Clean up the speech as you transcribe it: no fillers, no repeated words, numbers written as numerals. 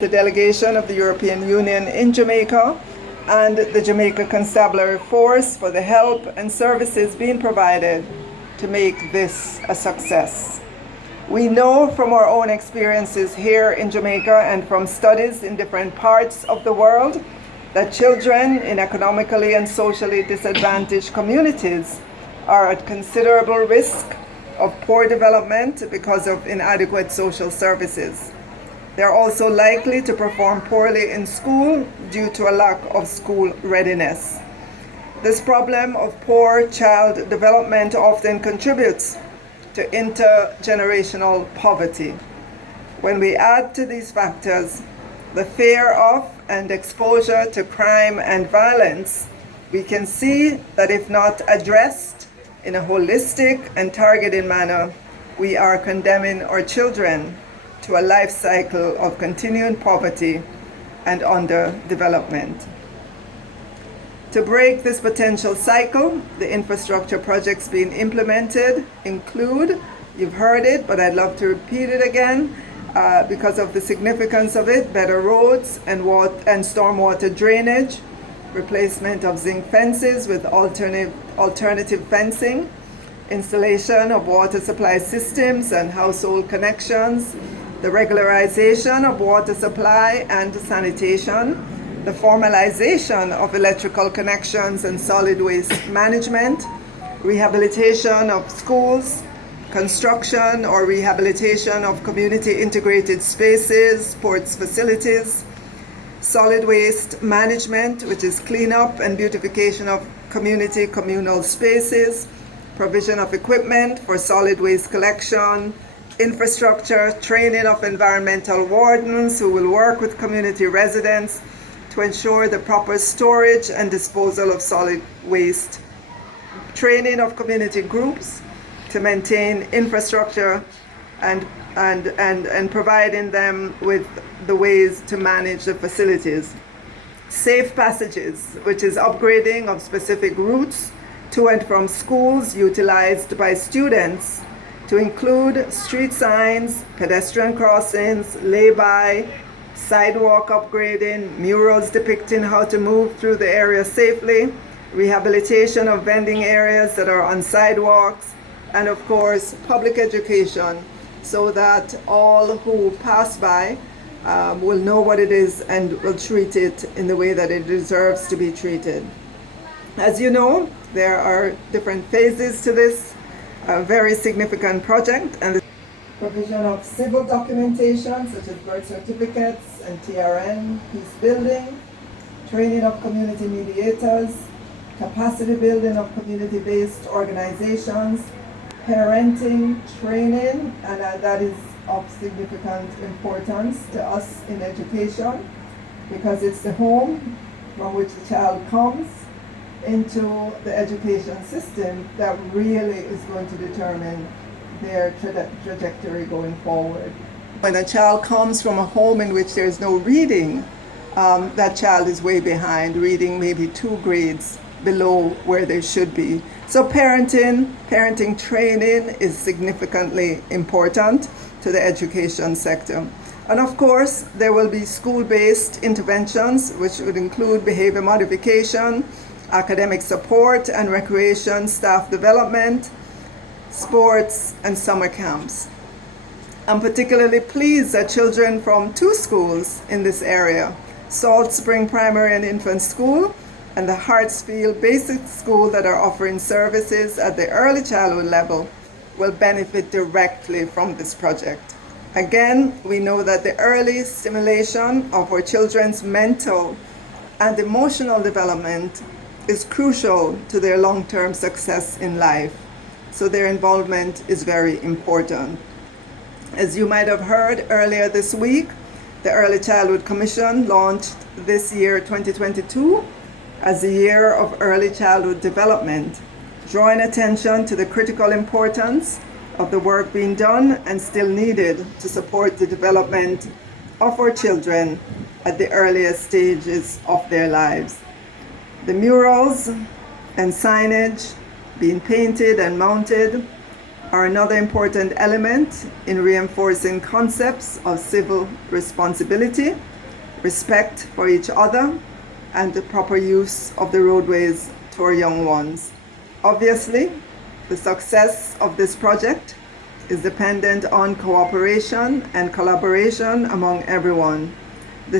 The delegation of the European Union in Jamaica and the Jamaica Constabulary Force for the help and services being provided to make this a success. We know from our own experiences here in Jamaica and from studies in different parts of the world that children in economically and socially disadvantaged communities are at considerable risk of poor development because of inadequate social services. They are also likely to perform poorly in school due to a lack of school readiness. This problem of poor child development often contributes to intergenerational poverty. When we add to these factors the fear of and exposure to crime and violence, we can see that if not addressed in a holistic and targeted manner, we are condemning our children to a life cycle of continuing poverty and underdevelopment. To break this potential cycle, the infrastructure projects being implemented include, you've heard it, but I'd love to repeat it again because of the significance of it: better roads and stormwater drainage, replacement of zinc fences with alternative fencing, installation of water supply systems and household connections, the regularization of water supply and sanitation, the formalization of electrical connections and solid waste management, rehabilitation of schools, construction or rehabilitation of community integrated spaces, sports facilities, solid waste management, which is cleanup and beautification of communal spaces, provision of equipment for solid waste collection, infrastructure, training of environmental wardens who will work with community residents to ensure the proper storage and disposal of solid waste, training of community groups to maintain infrastructure and providing them with the ways to manage the facilities. Safe passages, which is upgrading of specific routes to and from schools utilized by students to include street signs, pedestrian crossings, lay-by, sidewalk upgrading, murals depicting how to move through the area safely, rehabilitation of vending areas that are on sidewalks, and of course, public education so that all who pass by will know what it is and will treat it in the way that it deserves to be treated. As you know, there are different phases to this very significant project, and the provision of civil documentation such as birth certificates and TRN, peace building, training of community mediators, capacity building of community-based organizations, parenting training, and that is of significant importance to us in education because it's the home from which the child comes into the education system that really is going to determine their trajectory going forward. When a child comes from a home in which there's no reading, that child is way behind, reading maybe 2 grades below where they should be. So parenting training is significantly important to the education sector. And of course, there will be school-based interventions, which would include behavior modification, academic support and recreation, staff development, sports, and summer camps. I'm particularly pleased that children from 2 schools in this area, Salt Spring Primary and Infant School and the Hartsfield Basic School, that are offering services at the early childhood level, will benefit directly from this project. Again, we know that the early stimulation of our children's mental and emotional development is crucial to their long-term success in life. So their involvement is very important. As you might have heard earlier this week, the Early Childhood Commission launched this year, 2022, as the year of early childhood development, drawing attention to the critical importance of the work being done and still needed to support the development of our children at the earliest stages of their lives. The murals and signage being painted and mounted are another important element in reinforcing concepts of civil responsibility respect for each other, and the proper use of the roadways to our young ones. Obviously, the success of this project is dependent on cooperation and collaboration among everyone.